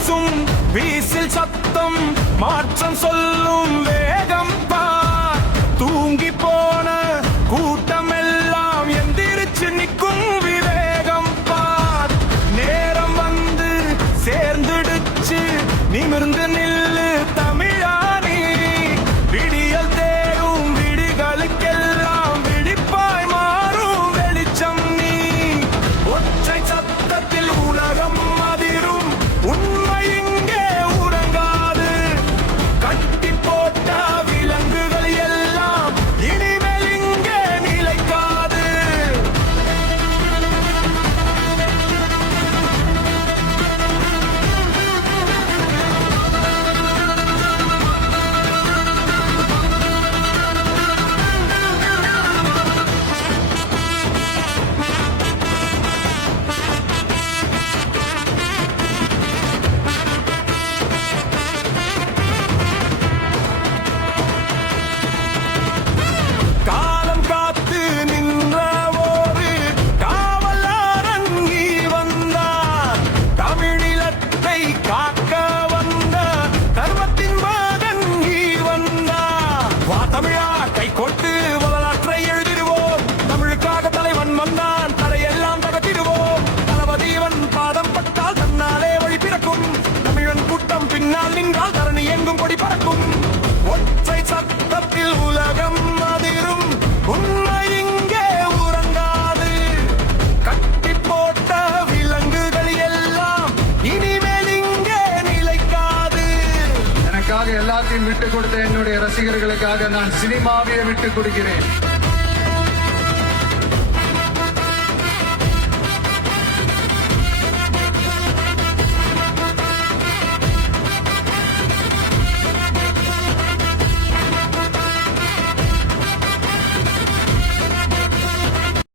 வீசும் வீசில் சத்தம் மாற்றம் சொல்லும் வேகம் பார். தூங்கி போன கூட்டம் எல்லாம் எந்திரிச்சு நிற்கும் விவேகம் பார். நேரம் வந்து சேர்ந்துடுச்சு நிமிர்ந்து நில்லு தமிழானி. விடியல் தேடும் விடிகளுக்கெல்லாம் விழிப்பாய் மாறும் வெளிச்சம் நீ. ஒற்றை சத்தத்தில் உலகம் அதிரும் உண்மை இங்கே உறங்காது. கட்டி போட்ட விலங்குகள் எல்லாம் இனிமேல் இங்கே நிலைக்காது. காலம் காத்து நின்ற ஒரு காவலாரன் நீ வந்தார். தமிழிலத்தை காக்க வந்த கர்வத்தின் மகன் நீ வந்தார். வா தமிழா கை கொட்டு வரலாற்றை எழுதிடுவோம். தமிழுக்காக தலைவன் வந்தான் தடையெல்லாம் தகர்த்திடுவோம். தளபதிவன் பாதம் பட்டால் தன்னாலே வழி பிறக்கும். தமிழன் கூட்டம் பின்னால் நின்றால் தரணி எங்கும் கொடி பறக்கும். ஒற்றை சத்தத்தில் உலகம் அதிரும் உண்மை இங்கே உறங்காது. கட்டி போட்ட விலங்குகள் எல்லாம் இனிமேல் இங்கே நிலைக்காது. எனக்காக எல்லாத்தையும் விட்டுக் கொடுத்த என்னுடைய ரசிகர்களுக்காக நான் சினிமாவையே விட்டுக் கொடுக்கிறேன்.